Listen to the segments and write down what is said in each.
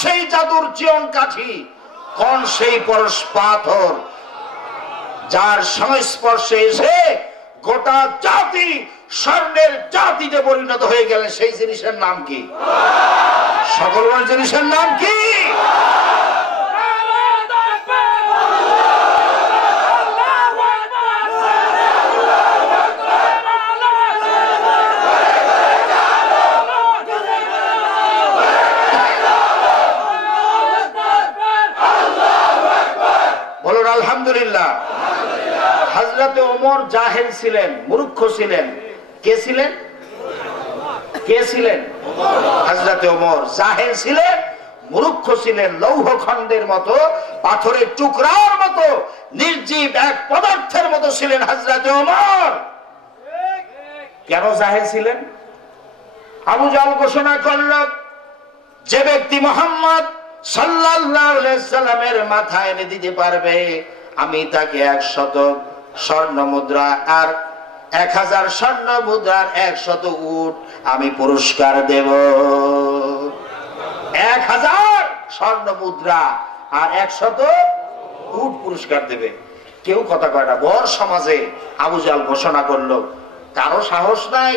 সেই জাদুর জীবন কাঠি, কোন সেই পরশ পাথর যার সংস্পর্শে এসে গোটা জাতি স্বর্ণের জাতিতে পরিণত হয়ে গেলেন, সেই জিনিসের নাম কি? সকল জিনিসের নাম কি? বলুন আলহামদুলিল্লাহ। হযরত ওমর জাহেল ছিলেন, মূর্খ ছিলেন। কে ছিলেন? কে ছিলেন? হযরত ওমর জাহেল ছিলেন, মূর্খ ছিলেন, লৌহ খণ্ডের মতো, পাথরের টুকরার মতো, নির্জীব এক পদার্থের মতো ছিলেন হযরত ওমর। কেন জাহেল ছিলেন? আবু জাহল ঘোষণা করল, যে ব্যক্তি মুহাম্মদ সাল্লাল্লাহু আলাইহি সাল্লামের মাথায় এনে দিতে পারবে, আমি তাকে 100 স্বর্ণ মুদ্রা আর 1000 স্বর্ণ মুদ্রার 100 উট আমি পুরস্কার দেব। 1000 স্বর্ণ মুদ্রা আর 100 উট পুরস্কার দেবে। কেউ কথা কয় না। বর সমাজে আবু জাহল ঘোষণা করলো, কারো সাহস নাই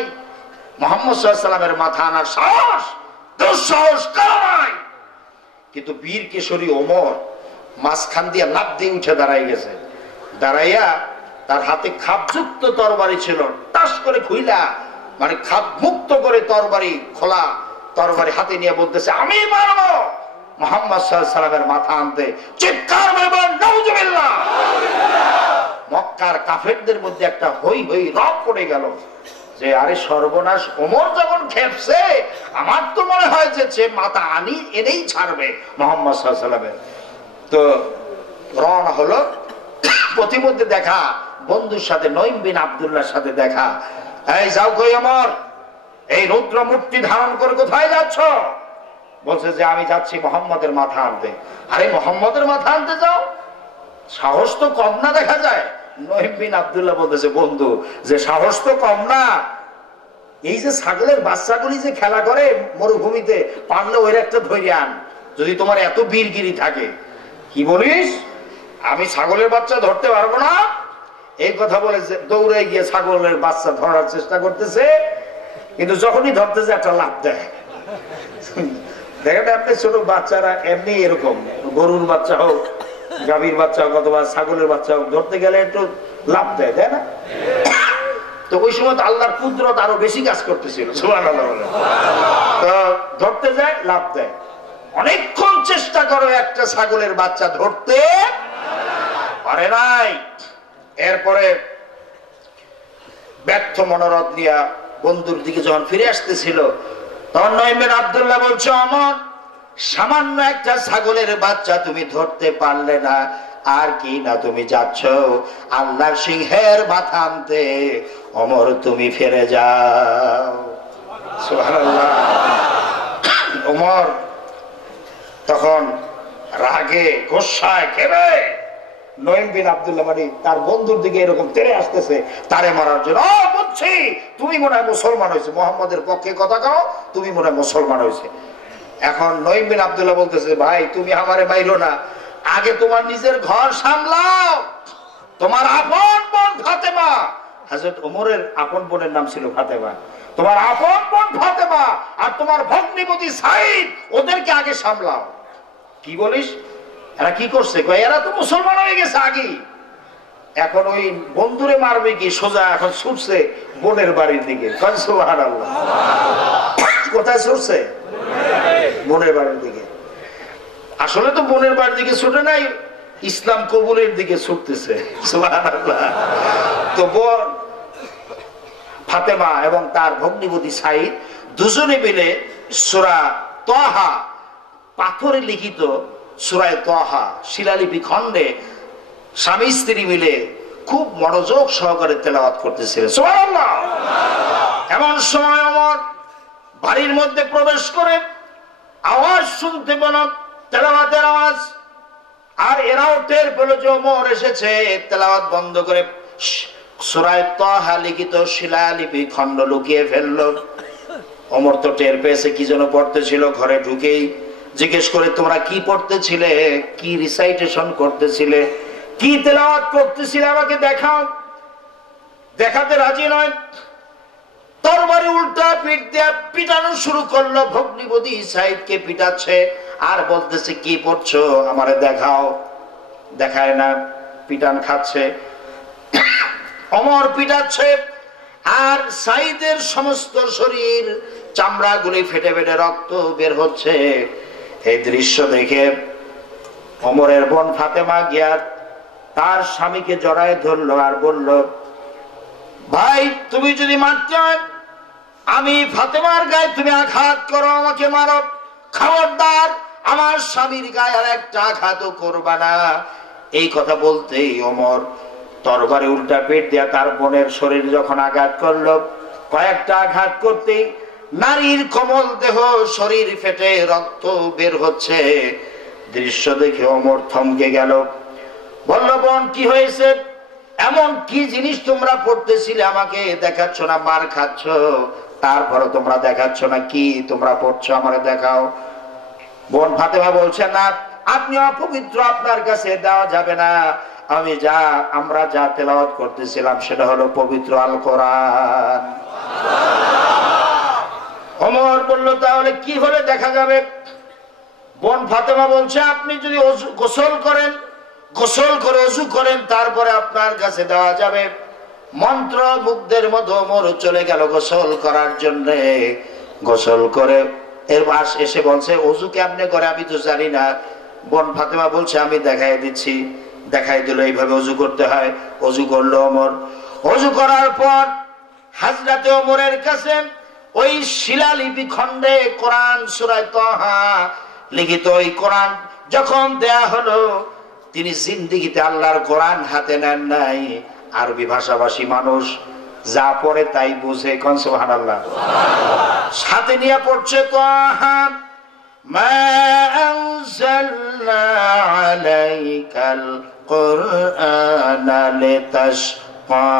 মুহাম্মদ সাল্লাল্লাহু আলাইহি সাল্লামের মাথা আনার সাহস, দুঃসাহস কারো নাই। কিন্তু বীর কেশরী ওমর মাঝখান দিয়ে লাফ দিয়ে উঠে দাঁড়াই গেছে। দাঁড়াইয়া তার হাতে খাপযুক্ত তরবারি ছিল, টাস করে খুইলা, মানে খাপ মুক্ত করে তরবারি খোলা তরবারি হাতে নিয়ে বলতেছে, আমি পারবো মুহাম্মদ সাল্লাল্লাহু আলাইহি সাল্লামের মাথা আনতে। চিৎকার মেরে নাউজুবিল্লাহ। মক্কার কাফেরদের মধ্যে একটা হই হই রব পড়ে গেল যে আরে সর্বনাশ, ওমর যখন খেপছে, আমার তো মনে হয় যে মাথা আনি এনেই ছাড়বে মুহাম্মদ সাল্লাল্লাহু আলাইহি সাল্লামের। তো রওনা হলো। প্রতিমধ্যে দেখা বন্ধুর সাথে, নঈম বিন আব্দুল্লাহর সাথে দেখা। এই যাও কই ওমর, এই রুদ্র মূর্তি ধারণ করে কোথায় যাচ্ছ? বলছে যে আমি যাচ্ছি মুহাম্মদের মাথা আনতে। আরে মুহাম্মদের মাথা আনতে যাও? সাহস তো কম না দেখা যায়। নঈম বিন আব্দুল্লাহ বলতেছে, বন্ধু যে সাহস তো কম না, এই যে ছাগলের বাচ্চাগুলি যে খেলা করে মরুভূমিতে, পারলে ওই একটা ধরে আন, যদি তোমার এত বীরগিরি থাকে। কি বলিস? আমি ছাগলের বাচ্চা ধরতে পারবো না? এই কথা বলে দৌড়ে গিয়ে ছাগলের বাচ্চা ধরার চেষ্টা করতেছে, কিন্তু যখনই ধরতেছে একটা লাফ দেয়। দেখেন আপনি, ছোট বাচ্চারা এমনি এরকম, গরুর বাচ্চা হোক, গাভীর বাচ্চা হোক, অথবা ছাগলের বাচ্চা হোক, ধরতে গেলে একটু লাফ দেয়, তাই না? তো ওই সময় আল্লাহর কুদরত আরো বেশি কাজ করতেছিল। সুবহানাল্লাহ। তো ধরতে যায়, লাফ দেয়। অনেকক্ষণ চেষ্টা করো, একটা ছাগলের বাচ্চা ধরতে পারে নাই। এরপরে ব্যর্থ মনোরথ নিয়ে বন্ধুর দিকে যখন ফিরে আসতেছিল, তখন নঈম বিন আব্দুল্লাহ বলছে, ওমর, সামান্য একটা ছাগলের বাচ্চা তুমি ধরতে পারলে না, আর কি না তুমি যাচ্ছ আল্লাহর সিংহের মাথা আনতে। ওমর তুমি ফিরে যাও। সুবহানাল্লাহ। ওমর তখন রাগে গোসায় খেবে নঈম বিন আব্দুল্লাহ, মানে তার বন্ধুর দিকে এরকম তেড়ে আসতেছে তারে মারার জন্য। বুঝছি তুমি মনে হয় মুসলমান হয়েছে, মুহাম্মদের পক্ষে কথা কও, তুমি মনে হয় মুসলমান হয়েছে। এখন নঈম বিন আব্দুল্লাহ বলতেছে, ভাই তুমি আমারে মাইরো না, আগে তোমার নিজের ঘর সামলাও। তোমার আপন বোন ফাতেমা, হযরত ওমরের আপন বোনের নাম ছিল ফাতেমা, তোমার আপন বোন ফাতেমা আর তোমার ভগ্নিপতি সাইদ, ওদেরকে আগে সামলাও। কি বলিস? এরা কি করছে? এরা তো মুসলমান হয়ে গেছে আগে। এখন ওই বন্ধুরে মারবে কি, সোজা এখন ছুটছে বোনের বাড়ির দিকে। সুবহানাল্লাহ। কোথায় ছুটছে? বোনের বাড়ির দিকে। আসলে তো বোনের বাড়ির দিকে ছুটে নাই, ইসলাম কবুলের দিকে ছুটতেছে। সুবহানাল্লাহ। তো বোন ফাতেমা এবং তার ভগ্নিপতি সাইদ দুজনে মিলে সূরা তাহা, পাথরে লিখিত সূরা তাহা শিলালিপি খণ্ডে স্বামী স্ত্রী মিলে খুব মনোযোগ সহকারে তেলাওয়াত করতেছিলেন। সুবহানাল্লাহ। এমন সময় ওমর বাড়ির মধ্যে প্রবেশ করে আওয়াজ শুনতে পেল, তেলাওয়াতের আওয়াজ। আর এরাও টের পেল যে ওমর এসেছে। তেলাওয়াত বন্ধ করে সূরা তাহা লিখিত শিলালিপি খণ্ড লুকিয়ে ফেলল। ওমর তো টের পেয়েছে কি যেন পড়তেছিল। ঘরে ঢুকেই জিজ্ঞেস করে তোমরা কি পড়তেছিলে, কি রিসাইটেশন করতেছিলে, কি তেলাওয়াত করতেছিলে, আমাকে দেখাও। দেখাতে রাজি নয়। তরবারি উল্টা পিঠ দিয়ে পিটানো শুরু করলো। ভগ্নিপতি সাইদকে পিটাচ্ছে আর বলতেছে কি পড়ছো, আমারে দেখাও। দেখায় না, পিটান খাচ্ছে। ওমর পিটাচ্ছে আর সাইদের সমস্ত শরীর চামড়াগুলি ফেটে ফেটে রক্ত বের হচ্ছে। এই দৃশ্য দেখে ওমরের বোন ফাতেমা গিয়া তার স্বামীকে জড়ায় ধরলো আর বলল, ভাই তুমি যদি মারতে হয় আমি ফাতেমার গায়ে তুমি আঘাত করো, আমাকে মারো, খবরদার আমার স্বামীর গায়ে আর একটা আঘাতও করবা না। এই কথা বলতেই ওমর তরবারি উল্টা পেট দিয়া তার বোনের শরীর যখন আঘাত করলো, কয়েকটা আঘাত করতেই নারীর কোমল দেহ শরীর ফেটে রক্ত বের হচ্ছে। দৃশ্য দেখে ওমর থমকে গেল। বলল, বোন কি হয়েছে? এমন কি জিনিস তোমরা পড়তেছিলে, আমাকে দেখাচ্ছ না, মার খাচ্ছ, তারপরে তোমরা দেখাচ্ছ না কি তোমরা পড়ছো, আমাকে দেখাও। বোন ফাতেমা বলছে, না আপনি অপবিত্র, আপনার কাছে দেওয়া যাবে না। আমরা যা তেলাওয়াত করতেছিলাম সেটা হলো পবিত্র আল কোরআন। ওমর বলল, তাহলে কি হলে দেখা যাবে? বোন ফাতেমা বলছে, আপনি যদি গোসল করেন, গোসল করে ওযু করেন, তারপরে আপনার কাছে দেওয়া যাবে। মন্ত্র মুগ্ধের মতো ওমর চলে গেল গোসল করার জন্য। গোসল করে এর পাশ এসে বলছে, ওযু কেমনে করে আমি তো জানি না। বোন ফাতেমা বলছে, আমি দেখাই দিচ্ছি। দেখাই দিল এইভাবে ওযু করতে হয়। ওযু করলো ওমর। ওযু করার পর হযরতে ওমরের কাছে ওই শিলালিপি খণ্ডে কোরআন সূরা তাহা লিখিত ওই কোরআন যখন দেয়া হলো, তিনি জিন্দেগিতে আল্লাহর কোরআন হাতে নেন নাই। আরবি ভাষাভাষী মানুষ যা পড়ে তাই বুঝে, কোন সুবহানাল্লাহ। সাথে নিয়ে পড়ছে, তাহা মা আনজালনা আলাইকাল কুরআনা লিতাশকা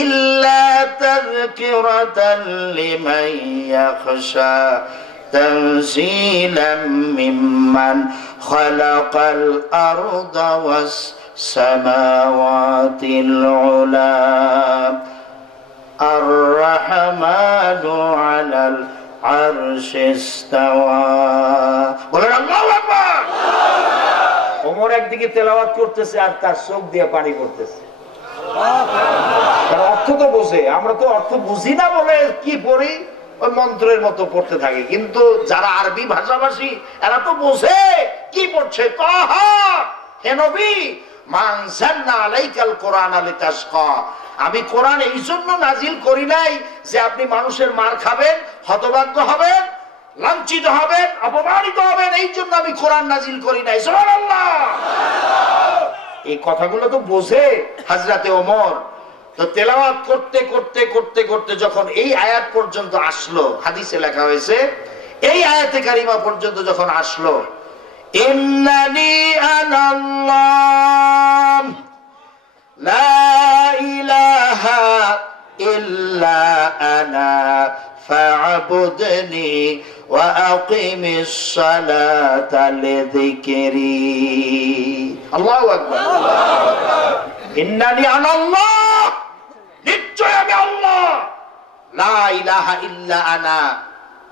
ইল্লা তাযকিরাতান লিমান ইয়াখশা তানজিলাম মিম্মান খালাকাল আরদা ওয়াস সামাওয়াতিল উলা আর-রাহমানু আলাল আরশি ইসতাওয়া। বলেন আল্লাহু আকবার। ওমর একদিকে তেলাওয়াত করতেছে আর তার চোখ দিয়ে পানি পড়তেছে। তার অর্থ তো বোঝে, আমরা তো অর্থ বুঝি না বলে কি পড়ি, ওই মন্ত্রের মতো পড়তে থাকি। কিন্তু যারা আরবি ভাষাভাষী এরা তো বোঝে কি পড়ছে। তাহা হে নবী, মা আনজালনা আলাইকাল কুরআনা লিতাশকা, আমি কোরআন এই জন্য নাজিল করি নাই যে আপনি মানুষের মার খাবেন, হতভাগ্য হবেন, লাঞ্ছিত হবেন, অপমানিত হবেন, এই জন্য আমি কোরআন নাজিল করি নাই। সুবহানাল্লাহ। এই কথাগুলো তো বোঝে হযরতে ওমর। তো তেলাওয়াত করতে করতে করতে করতে যখন এই আয়াত পর্যন্ত আসলো, হাদিসে লেখা হয়েছে এই আয়াতে কারিমা পর্যন্ত যখন আসলো, ইন্নানি আনাল্লাহ লা ইলাহা ইল্লা আনা ফা'বুদনি ওয়া আকিমিস সালাতা লিযিকরি। আল্লাহু আকবার। ইন্নানি আনাল্লাহ, নিশ্চয় আমি আল্লাহ, লা ইলাহা ইল্লা আনা,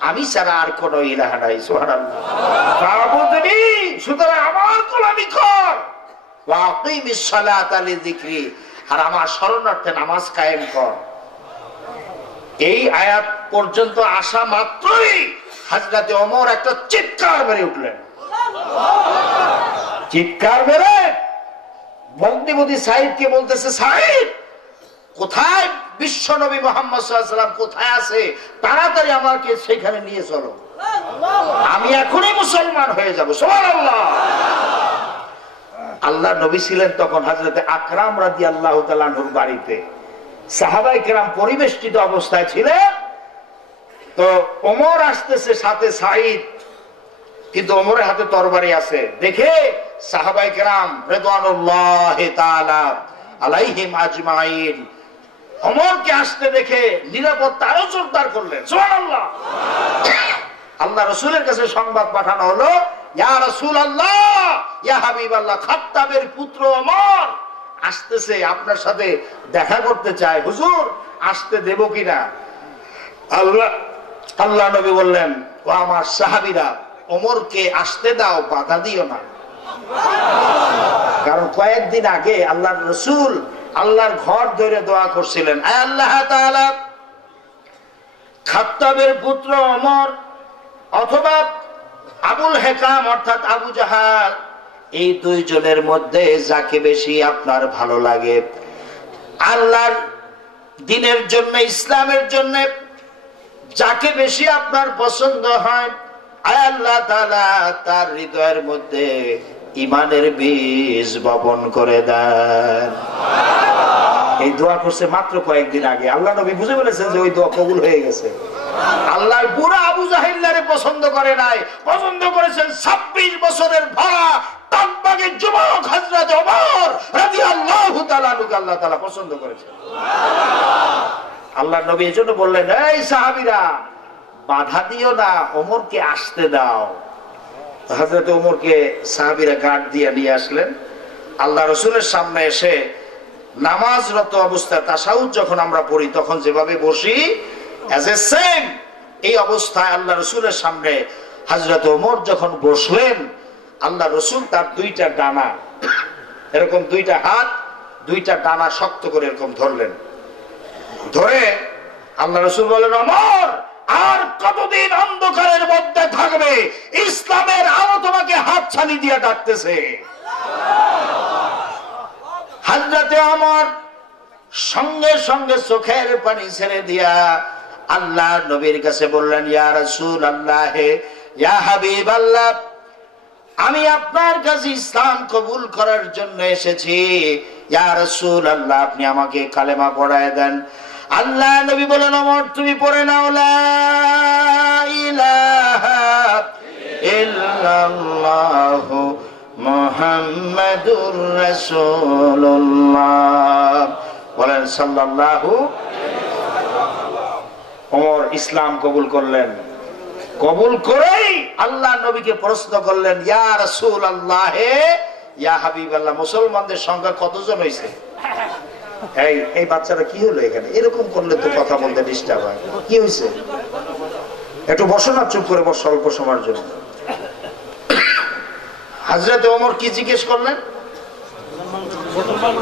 আমি ছাড়া আর কোন ইলাহ নাই। সুবহানাল্লাহ। ফা'বুদনি, সুতরাং আমার গোলামি কর, ওয়া আকিমিস সালাতা লিযিকরি, আর আমার শরণার্থে নামাজ কায়েম কর। এই আয়াত পর্যন্ত আসা মাত্রই হযরতে ওমর একটা চিৎকার মেরে উঠলেন। চিৎকার মেরে ভগ্নিপতি সাইদকে বলতেছে, সাইদ কোথায় বিশ্ব নবী মুহাম্মদ সাল্লাল্লাহু আলাইহি ওয়াসাল্লাম কোথায় আছে? তাড়াতাড়ি আমাকে সেখানে নিয়ে চলো, আমি এখনই মুসলমান হয়ে যাব। সুবহানাল্লাহ। আল্লাহ নবী ছিলেন তখন হযরতে আকরাম রাদিয়াল্লাহু তাআলা আনহুর বাড়িতে। সাহাবায়ে কেরাম পরিবেষ্টিত অবস্থায় ছিলেন। তো ওমর আসতেছে, সাথে সাইদ, কিন্তু ওমরের হাতে তরবারি আছে। দেখে সাহাবায়ে কেরাম রিদওয়ানুল্লাহি তাআলা আলাইহিম আজমাইন ওমরকে আসতে দেখে নিরাপত্তা আরো জোরদার করলেন। সুবহানাল্লাহ। আল্লাহ রসুলের কাছে সংবাদ পাঠানো হলো, ইয়া রাসূলুল্লাহ, ইয়া হাবিবাল্লাহ, খাত্তাবের পুত্র ওমর আসতেছে, আপনার সাথে দেখা করতে চায়, হুজুর আসতে দেব কিনা? আল্লাহ নবী বললেন, ও আমার সাহাবীরা, ওমরকে আসতে দাও, বাধা দিও না। কারণ কয়েকদিন আগে আল্লাহর রাসূল আল্লাহর ঘর ধরে দোয়া করছিলেন, আয় আল্লাহ তাআলা, খাত্তাবের পুত্র ওমর অথবা আবুল হেকাম অর্থাৎ আবু জাহাল, এই দুইজনের মধ্যে যাকে বেশি আপনার ভালো লাগে, আল্লাহর দ্বীনের জন্য, ইসলামের জন্য যাকে বেশি আপনার পছন্দ হয়, আয় আল্লাহ তাআলা তার হৃদয়ের মধ্যে ঈমানের বীজ বপন করে দেন। এই দোয়া করছে মাত্র কয়েকদিন আগে। আল্লাহ নবী বুঝে বলেছেন যে ওই দোয়া কবুল হয়ে গেছে। আল্লাহ পুরো আবু জাহিল্লারে পছন্দ করে নাই, পছন্দ করেছেন 26 বছরের ভরা তাকবাগের যুবক হযরত ওমর রাদিয়াল্লাহু তাআলা আনহু, আল্লাহ তাআলা পছন্দ করেছেন। আল্লাহ নবী এজন্য বললেন, এই সাহাবীরা, বাধা দিও না, ওমরকে আসতে দাও। হযরত ওমরকে সাহাবীরা গার্ড দিয়ে নিয়ে আসলেন। আল্লাহ রাসূলের সামনে এসে নামাজরত অবস্থায়, তাশাহুদ যখন আমরা পড়ি তখন যেভাবে বসি, এজ এ সেম এই অবস্থায় আল্লাহ রাসূলের সামনে হযরত ওমর যখন বসলেন, আল্লাহ রাসূল তার দুইটা ডানা, এরকম দুইটা হাত, দুইটা ডানা শক্ত করে এরকম ধরলেন। ধরে আল্লাহ রাসূল বলেন, ওমর, আর কতদিন অন্ধকারের মধ্যে থাকবে? ইসলামের আলো তোমাকে হাতছানি দিয়ে ডাকতেছে। হযরত ওমর সঙ্গে সঙ্গে চোখের পানি ছেড়ে দিয়া আল্লাহ নবীর কাছে বললেন, ইয়া রাসূলুল্লাহ, ইয়া হাবিবাল্লাহ, আমি আপনার কাছে ইসলাম কবুল করার জন্য এসেছি। ইয়া রাসূলুল্লাহ, আপনি আমাকে কালেমা পড়ায় দেন। আল্লাহ নবী বলেন, ওমর তুমি পড়ে নাও, লা ইলাহা ইল্লাল্লাহু মুহাম্মাদুর রাসূলুল্লাহ, বলেন সাল্লাল্লাহু। ওমর ইসলাম কবুল করলেন। কবুল করেই আল্লাহ নবীকে প্রশ্ন করলেন, ইয়া রাসূলুল্লাহ, ইয়া হাবিবাল্লাহ, মুসলমানদের সংখ্যা কতজন হয়েছে? এই বাচ্চারা কি হলো এখানে? এরকম করলে তো কথা বলতে ডিস্টার্ব হয়। কি হয়েছে? একটু বসো না, চুপ করে বসো অল্প সময়ের জন্য। হযরত ওমর কি জিজ্ঞেস করলেন?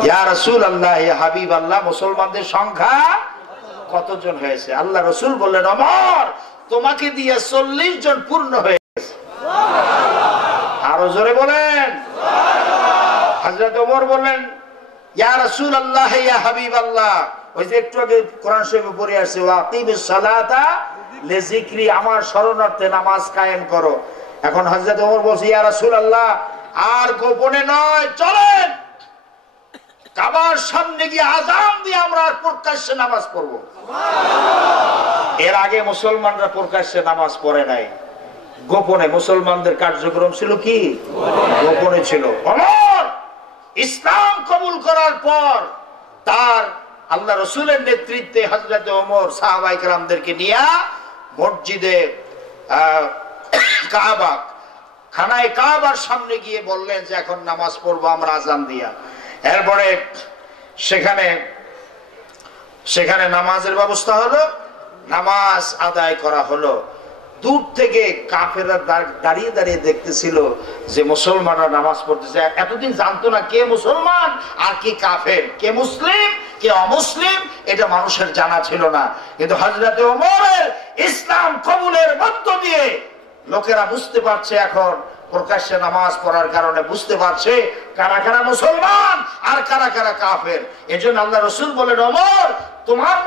ইয়া রাসূলুল্লাহ, ইয়া হাবিবাল্লাহ, মুসলমানদের সংখ্যা কতজন হয়েছে? আল্লাহ রাসূল বললেন, ওমর, তোমাকে দিয়ে 40 জন পূর্ণ হয়ে গেছে। আরো জোরে বলেন। হযরত ওমর বললেন, ইয়া রাসূলুল্লাহ, ইয়া হাবিবাল্লাহ, ওই যে একটু আগে কোরআন শরীফে পড়ে আসছে, ওয়াকিমিস সালাতা লিযিকরি, আমার শরণার্থে নামাজ কায়েম করো। এখন হযরত ওমর বলছে, ইয়া রাসূলুল্লাহ, আর গোপনে নয়, চলেন কাবার সামনে গিয়ে আযান দিয়ে আমরা প্রকাশ্যে নামাজ পড়ব। এর আগে মুসলমানরা প্রকাশ্যে নামাজ পড়ে নাই, গোপনে মুসলমানদের কার্যক্রম ছিল কি? গোপনে ছিল। ওমর ইসলাম কবুল করার পর তার আল্লাহ রাসূলের নেতৃত্বে হযরত ওমর সাহাবায়ে কেরামদেরকে নিয়ে মসজিদে কাবা, খানায় কাবার সামনে গিয়ে বললেন যে এখন নামাজ পড়বো আমরা আযান দিয়া। এরপরে সেখানে নামাজের ব্যবস্থা হলো, নামাজ আদায় করা হলো। দূর থেকে কাফেররা দাঁড়িয়ে দাঁড়িয়ে দেখতেছিল যে মুসলমানরা নামাজ পড়তেছে। এতদিন জানতো না কে মুসলমান আর কে কাফের, কে মুসলিম কে অমুসলিম, এটা মানুষের জানা ছিল না। কিন্তু হযরত ওমরের ইসলাম কবুলের মধ্য দিয়ে লোকেরা বুঝতে পারছে, এখন প্রকাশ্যে নামাজ পড়ার কারণে বুঝতে পারছে কারা কারা মুসলমান আর কারা কারা কাফের। এজন্য আল্লাহ রাসূল বলেন, ওমর, তোমার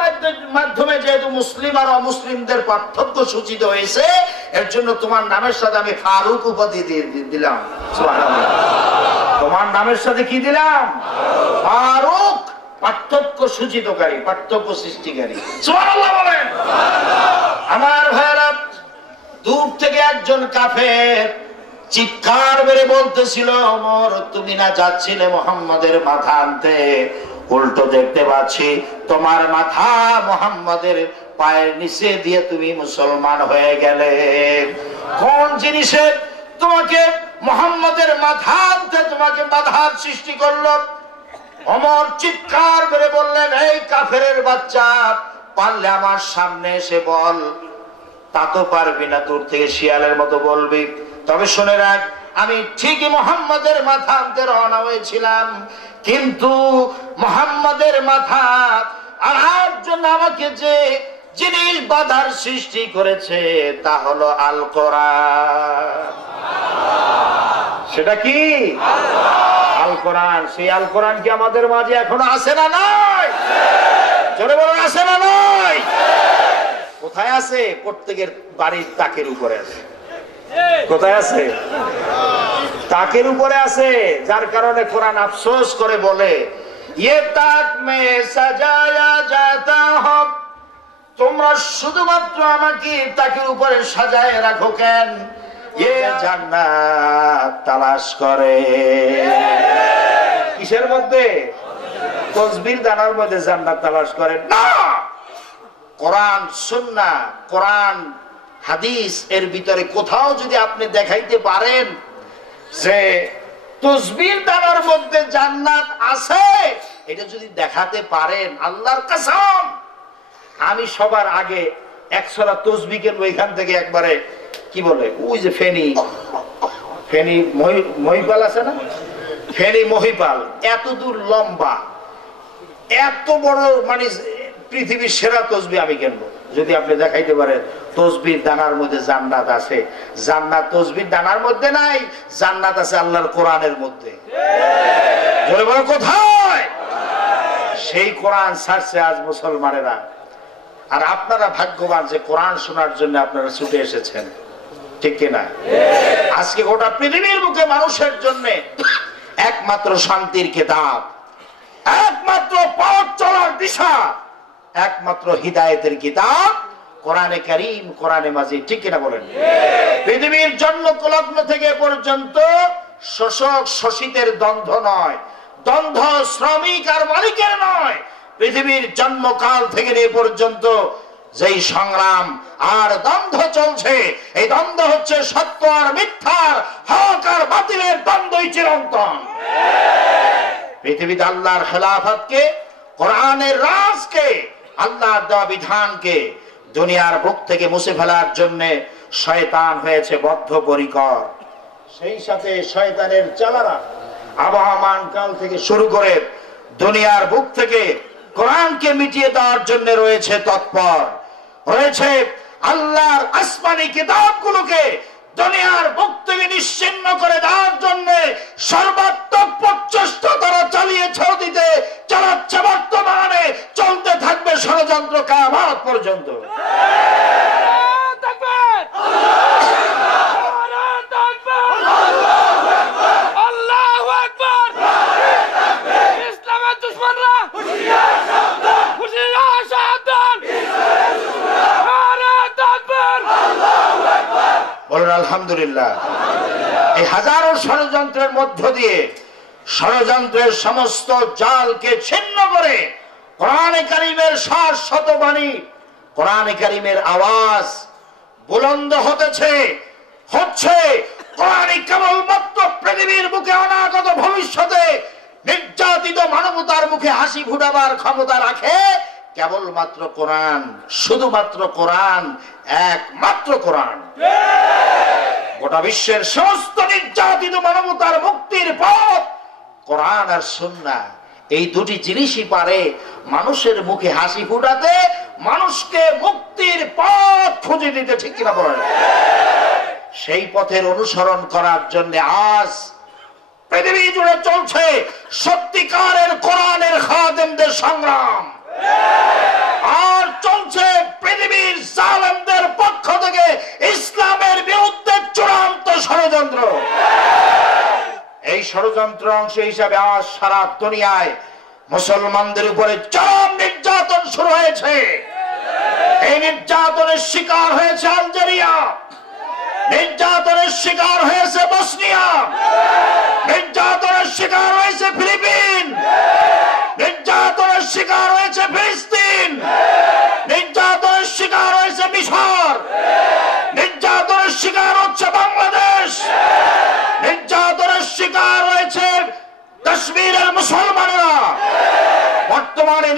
মাধ্যমে যেহেতু মুসলিম আর অমুসলিমদের পার্থক্য সূচিত হয়েছে, এর জন্য তোমার নামের সাথে আমি ফারুক উপাধি দিয়ে দিলাম। সুবহানাল্লাহ। তোমার নামের সাথে কি দিলাম? ফারুক, পার্থক্য সূচিতকারী, পার্থক্য সৃষ্টিকারী। সুবহানাল্লাহ বলেন। আমার ভাইরা, দূর থেকে একজন কাফের চিৎকার মেরে বলতেছিল, ওমর, তুমি না যাচ্ছিলে মুহাম্মাদের মাথা আনতে, উল্টো দেখতে পাচ্ছি তোমার মাথা মুহাম্মাদের পায়ের নিচে দিয়ে তুমি মুসলমান হয়ে গেলে। কোন জিনিসে তোমাকে মুহাম্মাদের মাথা আনতে তোমাকে বাধার সৃষ্টি করলো? ওমর চিৎকার করে বললেন, এই কাফেরের বাচ্চা, পারলে আমার সামনে এসে বল। তা তো পারবি না, দূর থেকে শিয়ালের মতো বলবি। তবে শুনে রাখ, আমি ঠিকই মুহাম্মাদের মাথা আনতে রওনা হয়েছিলাম, কিন্তু মুহাম্মাদের মাথা আনার জন্য আমাকে যে জিনিস বাধার সৃষ্টি করেছে তা হলো আল কোরআন। সেটা কি? আল কোরআন। সেই আল কোরআন কি আমাদের মাঝে এখনো আছে না নাই? জোরে বলুন, আছে না নাই? কোথায় আছে? প্রত্যেকের বাড়ির তাকের উপরে আছে। কোথায় আছে? তাকের উপরে আছে। যার কারণে কোরআন আফসোস করে বলে, ये ताक में सजाया जाता हो, তোমরা শুধুমাত্র আমাকে তাকের উপরে সাজায় রাখো কেন? ये জান্নাত তালাশ করে। কিসের মধ্যে? তসবির দানার মধ্যে জান্নাত তালাশ করে না। কোরআন সুন্নাহ, কোরআন হাদিস এর ভিতরে কোথাও যদি আপনি দেখাইতে পারেন যে তসবির দানার মধ্যে জান্নাত আছে, এটা যদি দেখাতে পারেন, আল্লাহর কসম আমি সবার আগে 100 তসবিহ কিনবো এখান থেকে। একবারে কি বলে, ওই যে ফেনী মহিপাল আছে না, ফেনী মহিপাল, এত দূর লম্বা, এত বড়, মানে পৃথিবীর সেরা তসবিহ আমি কিনবো যদি আপনি দেখাইতে পারেন তসবির দানার মধ্যে জান্নাত আছে। জান্নাত তসবির দানার মধ্যে নাই, জান্নাত আছে আল্লাহর কোরআনের মধ্যে। বলে বলো কোথায়? সেই কোরআন ছাড়ছে আজ মুসলমানেরা। আর আপনারা ভাগ্যবান যে কোরআন শোনার জন্য আপনারা ছুটে এসেছেন, ঠিক কিনা? আজকে গোটা পৃথিবীর মুখে মানুষের জন্য একমাত্র শান্তির কিতাব, একমাত্র পথ চলার দিশা, একমাত্র হিদায়েতের কিতাব কোরআনে কারীম, কোরআনে মাজিদ, ঠিক কিনা বলেন? পৃথিবীর জন্ম লগ্ন থেকে পর্যন্ত শোষক শোষিতের দ্বন্দ্ব নয়, দ্বন্দ্ব শ্রমিক আর মালিকের নয়। পৃথিবীর জন্মকাল থেকে এ পর্যন্ত যেই সংগ্রাম আর দ্বন্দ্ব চলছে, এই দ্বন্দ্ব হচ্ছে সত্য আর মিথ্যার, হক আর বাতিলের দ্বন্দ্বই চিরন্তন। পৃথিবীতে আল্লাহর খেলাফতকে, কোরআনের রাজকে, আল্লাহর দেওয়া বিধানকে দুনিয়ার বুক থেকে মুছে ফেলার জন্য শয়তান হয়েছে বদ্ধপরিকর। সেই সাথে শয়তানের চালারা আবহমান কাল থেকে শুরু করে দুনিয়ার বুক থেকে কোরআনকে মিটিয়ে দেওয়ার জন্য রয়েছে তৎপর, রয়েছে আল্লাহর আসমানি কিতাবগুলোকে দুনিয়ার বুক থেকে নিশ্চিহ্ন করে দেওয়ার জন্য সর্বাত্মক প্রচেষ্টা তারা চালিয়েছে, অতীতে চালাচ্ছে, বর্তমানে চলতে থাকবে ষড়যন্ত্র কিয়ামত পর্যন্ত। বলুন আলহামদুলিল্লাহ। এই হাজারো ষড়যন্ত্রের মধ্য দিয়ে ষড়যন্ত্রের সমস্ত জালকে ছিন্ন করে কোরআনে কারীমের শাশ্বত বাণী, কোরআনে কারীমের আওয়াজ বুলন্দ হচ্ছে। কোরআনই কেবলমাত্র পৃথিবীর বুকে অনাগত ভবিষ্যতে নির্যাতিত মানবতার মুখে হাসি ফুটাবার ক্ষমতা রাখে কেবলমাত্র কোরআন, শুধুমাত্র কোরআন, একমাত্র কোরআন। গোটা বিশ্বের সমস্ত নির্যাতিত মানবতার মুক্তির পথ কোরআন আর সুন্নাহ, এই দুটি জিনিসই পারে মানুষের মুখে হাসি ফুটাতে, মানুষকে মুক্তির পথ খুঁজে দিতে, ঠিক কিনা বলেন? সেই পথের অনুসরণ করার জন্য আজ পৃথিবী জুড়ে চলছে সত্যিকারের কোরআনের খাদেমদের সংগ্রাম, আর চলছে পৃথিবীর জালেমদের পক্ষ থেকে ইসলামের বিরুদ্ধে চূড়ান্ত ষড়যন্ত্র। এই ষড়যন্ত্র অংশ হিসাবে আজ সারা দুনিয়ায় মুসলমানদের উপরে চরম নির্যাতন শুরু হয়েছে। এই নির্যাতনের শিকার হয়েছে আলজেরিয়া, নির্যাতনের শিকার হয়েছে বসনিয়া, নির্যাতনের শিকার হয়েছে ফিলিপিন, নির্যাতনের শিকার হয়েছে ফিলিস্তিন, নির্যাতনের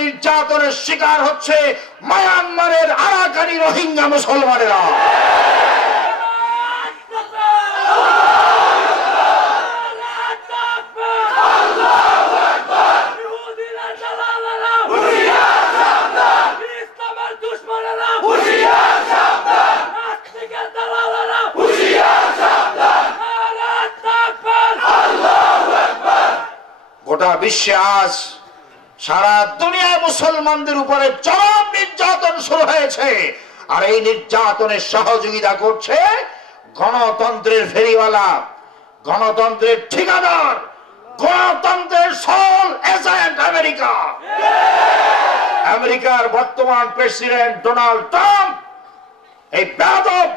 নির্যাতনের শিকার হচ্ছে মায়ানমারের আরাকানি রোহিঙ্গা মুসলমানেরা। গোটা বিশ্বে আজ সারা দুনিয়ায় মুসলমানদের উপরে চরম নির্যাতন শুরু হয়েছে, আর এই নির্যাতনের সহযোগিতা করছে গণতন্ত্রের ফেরিওয়ালা, গণতন্ত্রের ঠিকাদার, গণতন্ত্রের সোল এজেন্ট আমেরিকা। আমেরিকার বর্তমান প্রেসিডেন্ট ডোনাল্ড ট্রাম্প এই বেয়াদব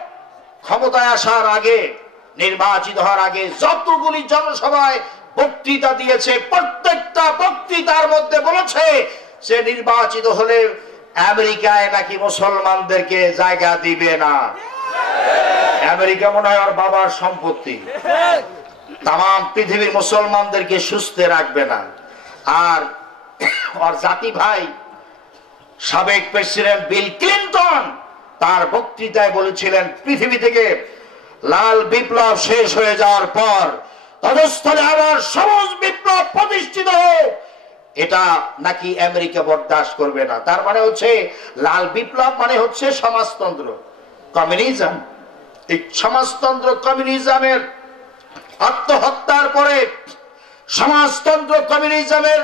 ক্ষমতায় আসার আগে, নির্বাচিত হওয়ার আগে যতগুলি জনসভায় বক্তৃতা দিয়েছে, প্রত্যেকটা বক্তৃতার মধ্যে বলেছে সে নির্বাচিত হলে আমেরিকায় নাকি মুসলমানদেরকে জায়গা দিবে না। আমেরিকা মনে হয় ওর বাবার সম্পত্তি, তাম পৃথিবীর মুসলমানদেরকে সুস্থ রাখবে না। আর ওর জাতি ভাই সাবেক প্রেসিডেন্ট বিল ক্লিনটন তার বক্তৃতায় বলেছিলেন পৃথিবী থেকে লাল বিপ্লব শেষ হয়ে যাওয়ার পর তদস্থলে আবার সবুজ বিপ্লব প্রতিষ্ঠিত হোক, এটা নাকি আমেরিকা বরদাস্ত করবে না। তার মানে হচ্ছে লাল বিপ্লব মানে হচ্ছে সমাজতন্ত্র, কমিউনিজম। এই সমাজতন্ত্র কমিউনিজমের আত্মহত্যার পরে সমাজতন্ত্র কমিউনিজমের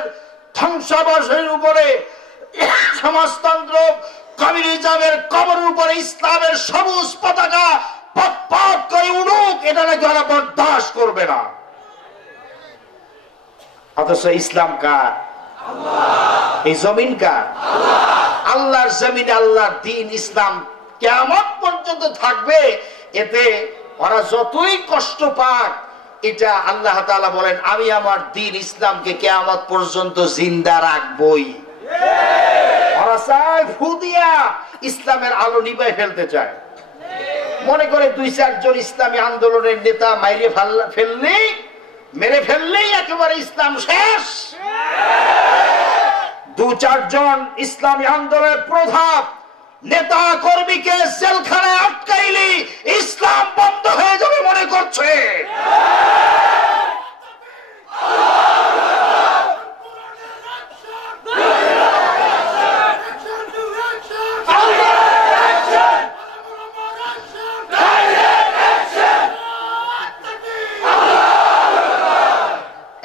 ধ্বংসাবশের উপরে, সমাজতন্ত্র কমিউনিজমের কবরের উপরে ইসলামের সবুজ পতাকা পথ করে উঠুক, এটা নাকি ওরা বরদাস্ত করবে না। অথচ ইসলাম কার? এই জমিন কার? আল্লাহর জমিন, আল্লাহর দ্বীন ইসলাম কিয়ামত পর্যন্ত থাকবে। এতে ওরা যতই কষ্ট পাক, এটা আল্লাহ তাআলা বলেন আমি আমার দ্বীন ইসলামকে কিয়ামত পর্যন্ত জিন্দা রাখবই। ওরা চায় ফু দিয়া ইসলামের আলো নিভাই ফেলতে চায়। মনে করে 2-4 জন ইসলামী আন্দোলনের নেতা মেরে ফেললেই একেবারে ইসলাম শেষ। 2-4 জন ইসলামী আন্দোলনের প্রধান নেতা কর্মীকে জেলখানায় আটকাইলি ইসলাম বন্ধ হয়ে যাবে মনে করছে।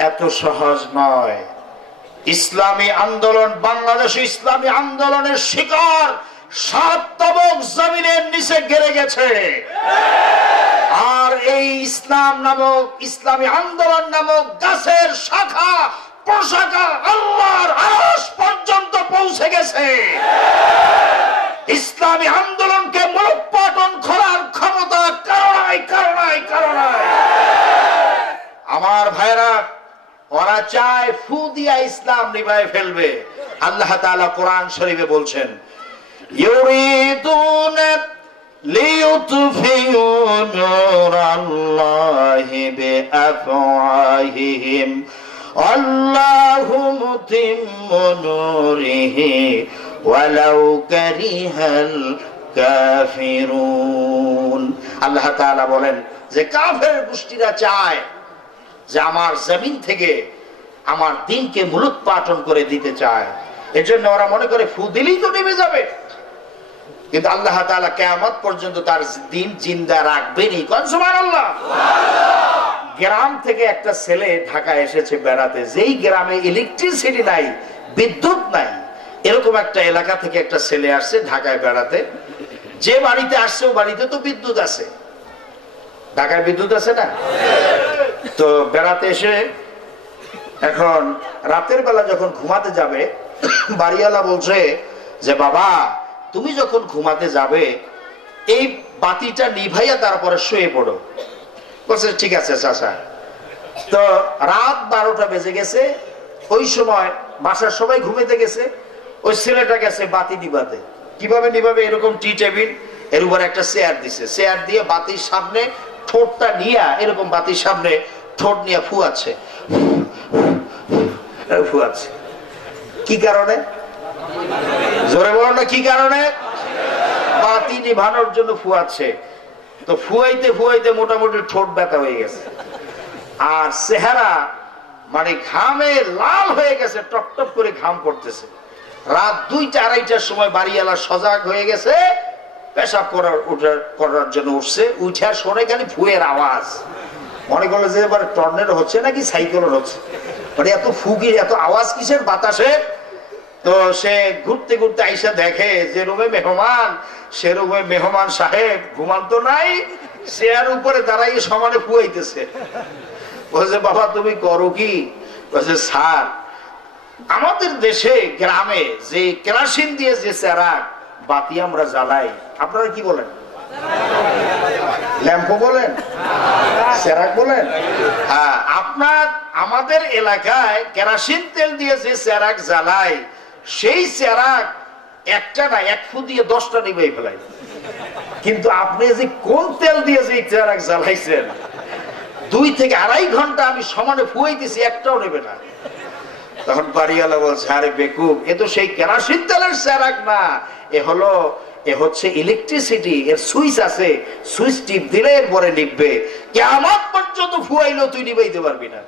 এত সহজ নয়। ইসলামী আন্দোলন, বাংলাদেশ ইসলামী আন্দোলনের শিকড় 7 তবক জমিনের নিচে গেড়ে গেছে। আর এই ইসলাম নামক, ইসলামী আন্দোলন নামক গাছের শাখা প্রশাখা আল্লাহর আরশ পর্যন্ত পৌঁছে গেছে। ইসলামী আন্দোলনকে মূলোৎপাটন করার ক্ষমতা কারণাই। আমার ভাইরা, ওরা চায় ফু দিয়া ইসলাম নিভাই ফেলবে। আল্লাহ তাআলা কোরআন শরীফে বলছেন ইউরিদুনা লিইউতফিউ নূরাল্লাহি বিআফওয়াহিহিম আল্লাহু মুতিম্মু নূরিহি ওয়ালাউ কারিহাল কাফিরুন। আল্লাহ তাআলা বলেন যে কাফের গোষ্ঠীরা চায় যে আমার জমিন থেকে আমার দ্বীনকে মূলোৎপাটন করে দিতে চায়। এজন্য ওরা মনে করে ফু দিলেই তো নেমে যাবে। কিন্তু আল্লাহ তাআলা কিয়ামত পর্যন্ত তার দ্বীন জিন্দা রাখবেনই। কোন সুবহানাল্লাহ। গ্রাম থেকে একটা ছেলে ঢাকায় এসেছে বেড়াতে, যেই গ্রামে ইলেকট্রিসিটি নাই, বিদ্যুৎ নাই, এরকম একটা এলাকা থেকে একটা ছেলে আসছে ঢাকায় বেড়াতে। যে বাড়িতে আসছে ও বাড়িতে তো বিদ্যুৎ আছে, ঢাকায় বিদ্যুৎ আছে না। তো বেড়াতে এসে এখন রাতের বেলা যখন ঘুমাতে যাবে, বাড়িওয়ালা বলছে যে বাবা তুমি যখন ঘুমাতে যাবে এই বাতিটা নিভাইয়া তারপরে শুয়ে পড়ো। বলছে ঠিক আছে চাচা। তো রাত 12টা বেজে গেছে, ওই সময় বাসার সবাই ঘুমাতে গেছে, ওই ছেলেটা গেছে বাতি নিভাতে। কিভাবে নিভাবে? এরকম টি টেবিল, এর উপর একটা চেয়ার দিছে, চেয়ার দিয়ে বাতির সামনে ঠোঁটটা নিয়ে, এরকম বাতির সামনে ঠোঁট নিয়ে ফুয়াচ্ছে। কি কারণে? জোরে বলো না, কি কারণে? বাতি নিভানোর জন্য ফুয়াচ্ছে। তো ফুয়াইতে ফুয়াইতে মোটামুটি ঠোঁট ব্যথা হয়ে গেছে, আর চেহারা মানে ঘামে লাল হয়ে গেছে, টকটক করে ঘাম পড়তেছে। রাত 2টা-2:30টার সময় বাড়িওয়ালা সজাগ হয়ে গেছে, পেশাব করার জন্য উঠছে। উঠে শোনে খালি ফুয়ের আওয়াজ, মনে করলো যে এবার টর্নেডো হচ্ছে নাকি সাইক্লোন হচ্ছে, মানে এত ফুকি এত আওয়াজ কিসের বাতাসে। তো সে ঘুরতে ঘুরতে আইসা দেখে যে রুমে মেহমান, সে রুমে মেহমান সাহেব ঘুমান তো নাই, চেয়ার উপরে দাঁড়াই সমানে ফুয়াইতেছে। বলছে বাবা তুমি করো কি? বলছে স্যার আমাদের দেশে গ্রামে যে কেরোসিন দিয়ে যে চেরাগ বাতি আমরা জ্বালাই, আপনারা কি বলেন? ল্যাম্পো বলেন, চেরাগ বলেন? হ্যাঁ, আপনার আমাদের এলাকায় কেরোসিন তেল দিয়ে যে চেরাগ জ্বালাই, সেই চেরাগ একটা না 1 ফু দিয়ে 10টা নিভাই ফেলাই। কিন্তু আপনি যে কোন তেল দিয়ে যে চেরাগ জ্বালাইছেন, 2 থেকে 2.5 ঘন্টা আমি সমানে ফুয়াইতেছি, একটাও নেবে না। তখন বাড়িওয়ালা বলছে আরে বেকুব, এ তো সেই কেরোসিন তেলের চেরাগ না, এ হচ্ছে ইলেকট্রিসিটি, এর সুইচ আছে, সুইচ টিপ দিলে এরপরে নিববে, কিয়ামত পর্যন্ত ফুয়াইলো তুই নিবাইতে পারবি না।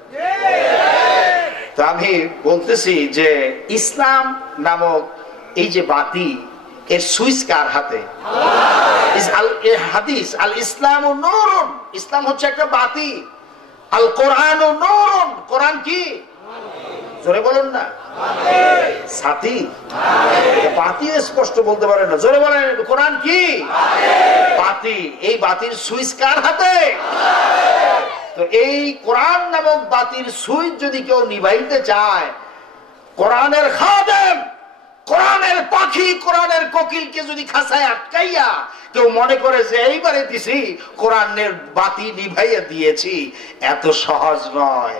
তো আমি বলতেছি যে ইসলাম নামক এই যে বাতি, এর সুইচ কার হাতে? হাদিস আল ইসলাম ও নূরুন, ইসলাম হচ্ছে একটা বাতি। আল কোরআন ও নূরুন, কোরআন কি? জোরে বলেন না, সাথী বাতি স্পষ্ট বলতে পারেন না, জোরে বলেন কোরআন কি? বাতি। এই বাতির সুইচ কার হাতে? তো এই কোরআন নামক বাতির সুইচ যদি কেউ নিভাইতে চায়, কোরআনের খাদেম, কোরআনের পাখি, কোরআনের কোকিলকে যদি খাঁচায় আটকাইয়া কেউ মনে করে যে এইবারে দিছি কোরআনের বাতি নিভাইয়া দিয়েছি, এত সহজ নয়।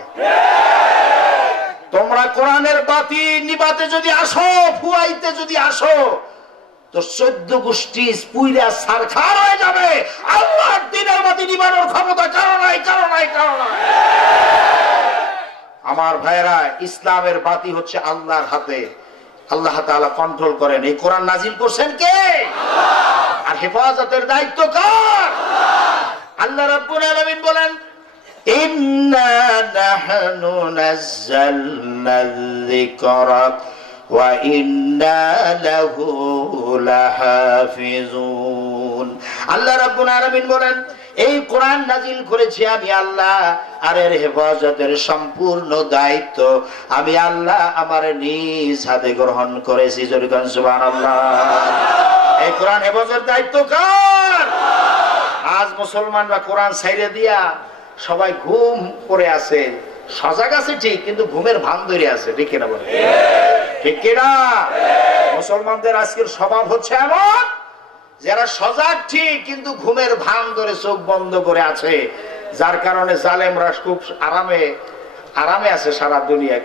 তোমরা কোরআনের বাতি নিভাতে যদি আসো, ফুয়াইতে যদি আসো, তো 14 গোষ্ঠী পুইরা সারখার হয়ে যাবে। আল্লাহর দ্বীনের বাতি নিভানোর ক্ষমতা কারো নাই, কারো নাই, কারো নাই। আমার ভাইরা, ইসলামের বাতি হচ্ছে আল্লাহর হাতে। আল্লাহ তাআলা কন্ট্রোল করেন। এই কোরআন নাজিল করছেন কে? আর হেফাজতের দায়িত্ব কার? আল্লাহ রাব্বুল আলামিন বলেন ইন্না নাহনু নাযালনায যিকরা ওয়া ইন্না লাহু লাহাফিজুন। আল্লাহ রাব্বুল আলামিন বলেন এই কোরআন নাজিল করেছি আমি আল্লাহ, আর এর হেফাজতের সম্পূর্ণ দায়িত্ব আমি আল্লাহ আমার নিজ হাতে গ্রহণ করেছি। সুবহানাল্লাহ। এই কোরআন হেফাজতের দায়িত্ব কার? আজ মুসলমানরা কোরআন ছাইরে দিয়া সবাই ঘুম পড়ে আছে, সজাগ আছে ঠিক, কিন্তু ঘুমের ভান ধরে আছে। ঠিক কিনা বলে? ঠিক কিনা? মুসলমানদের আজকের স্বভাব হচ্ছে এমন, যারা সজাগ ঠিক কিন্তু ঘুমের ভান ধরে চোখ বন্ধ করে আছে, যার কারণে জালেমরা খুব আরামে আছে সারা দুনিয়ায়।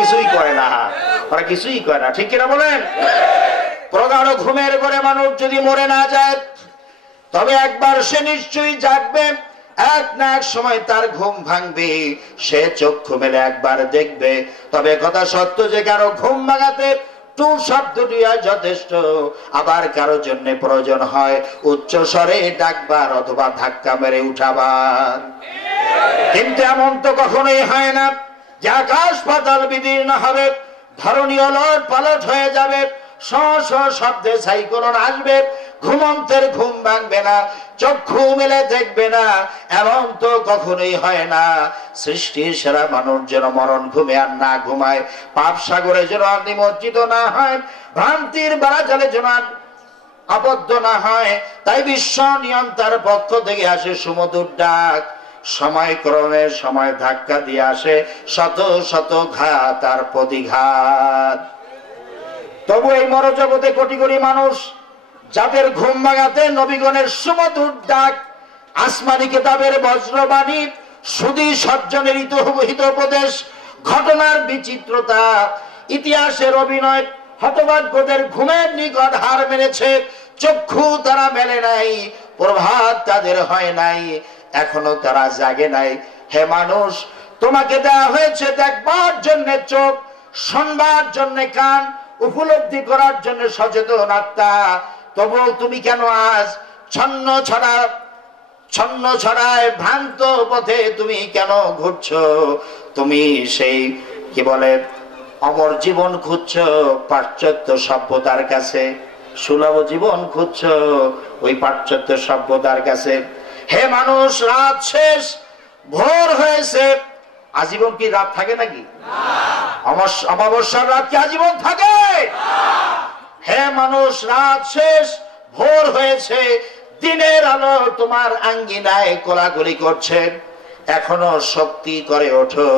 কিছুই করে না, ওরা কিছুই করে না। ঠিক কিনা বলেন? প্রগাঢ় ঘুমের ঘরে মানুষ যদি মরে না যায়, তবে একবার সে নিশ্চয়ই জাগবে, এক না এক সময় তার ঘুম ভাঙবে, সে চক্ষু মেলে একবার দেখবে। তবে কথা সত্য যে কারো ঘুম ভাঙাতে টু শব্দটি যথেষ্ট, আবার কারোর জন্য প্রয়োজন হয় উচ্চ স্বরে ডাকবার অথবা ধাক্কা মেরে উঠাবার। কিন্তু এমন তো কখনোই হয় না যে আকাশ পাতাল বিদীর্ণ হবে, ধরণী ওলট পালট হয়ে যাবে, শব্দে সাইক্লোন আসবে, ঘুমন্তের ঘুম ভাঙবে না, চক্ষু মেলে দেখবে না, এমন তো কখনোই হয় না। সৃষ্টির সেরা মানুষ যেন মরণ ঘুমে আর না ঘুমায়, পাপ সাগরে যেন আর নিমজ্জিত না হয়, ভ্রান্তির বাড়াজালে যেন আবদ্ধ না হয়। তাই বিশ্ব নিয়ন্ত্রণের পক্ষ থেকে আসে সুমধুর ডাক, সময় ক্রমে সময় ধাক্কা দিয়ে আসে শত শত ঘাত আর প্রতিঘাত। তবু এই মরজগতে কোটি কোটি মানুষ যাদের ঘুম ভাঙাতে নবীগণের সুমধুর ডাক, আসমানি কিতাবের বজ্রবাণী, সুধী সজ্জনের হিতোপদেশ, ঘটনার বিচিত্রতা, ইতিহাসের অভিনয়, হতভাগ্যদের ঘুমের নিকট হার মেরেছে, চক্ষু তারা মেলে নাই, প্রভাত তাদের হয় নাই, এখনো তারা জাগে নাই। হে মানুষ, তোমাকে দেওয়া হয়েছে দেখবার জন্য চোখ, শুনবার জন্য কান, উপলব্ধি করার জন্য সচেতন আত্মা, তবু তুমি কেন আজ ছন্ন ছড়ায় ভ্রান্ত পথে তুমি কেন ঘুরছো? তুমি সেই কি বলে অমর জীবন খুঁজছো পাশ্চাত্য সভ্যতার কাছে, সুলভ জীবন খুঁজছো ওই পাশ্চাত্য সভ্যতার কাছে। হে মানুষ, রাত শেষ, ভোর হয়েছে। আজীবন কি রাত থাকে নাকি? অমাবস্যার রাত কি আজীবন থাকে? হে মানুষ, রাত শেষ, ভোর হয়েছে, দিনের আলো তোমার আঙ্গিনায় কোলাকুলি করছে। এখনো শক্তি করে ওঠো,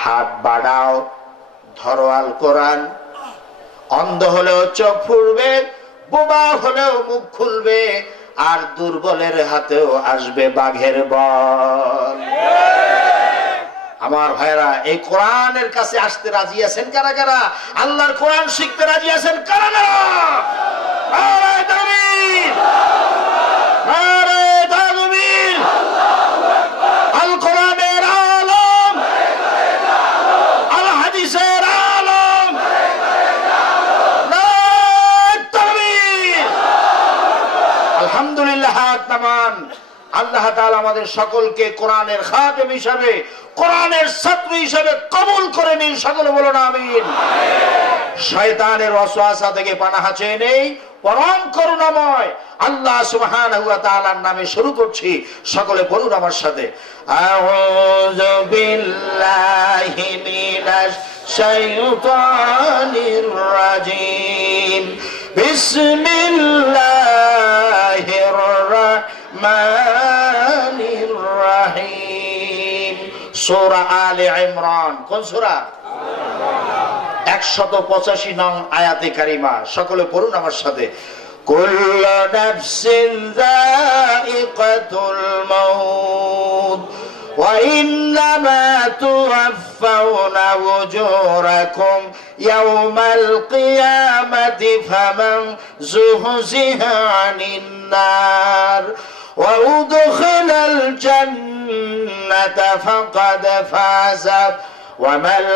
হাত বাড়াও, ধরো আল কোরআন। অন্ধ হলেও চোখ ফুরবে, বোবা হলেও মুখ খুলবে, আর দুর্বলের হাতেও আসবে বাঘের বল। আমার ভাইরা, এই কোরআনের কাছে আসতে রাজি আছেন কারা কারা? আল্লাহর কোরআন শিখতে রাজি আছেন কারা কারা? নারে তাকবীর, নারে তাকবীর। আল কোরআনের আলম, আল হাদিসের আলম, নারে তাকবীর। আলহামদুলিল্লাহ। হাত নামান। আল্লাহ তাআলা আমাদের সকলকে কোরআনের খাদেম হিসাবে, কোরআনের ছাত্র হিসাবে কবুল করে নিন। সকলে বলুন আমিন। শয়তানের ওয়াসওয়াসা থেকে পানাহ চেয়ে নেই পরম করুণাময় আল্লাহ সুবহানাহু ওয়া তাআলার নামে শুরু করছি। সকলে বলুন আমার সাথে, আউযু বিল্লাহি মিনাশ শাইতানির রাজিম, বিসমিল্লাহির রাহমানির রাহিম। সূরা আলে ইমরান। কোন সূরা? 185 নং আয়াতে কারিমা। সকলে পড়ুন আমার সাথে, কুল্লু নাফসিন যায়িকাতুল মাউত ওয়া ইন্নামা তুওয়াফাউনা উজুরাকুম ইয়াওমাল কিয়ামাতি ফামান যুহজিহা আনিন নার ওয়া উদখিলাল জান্নাতা ফাকাদ ফাযা ওয়া মাল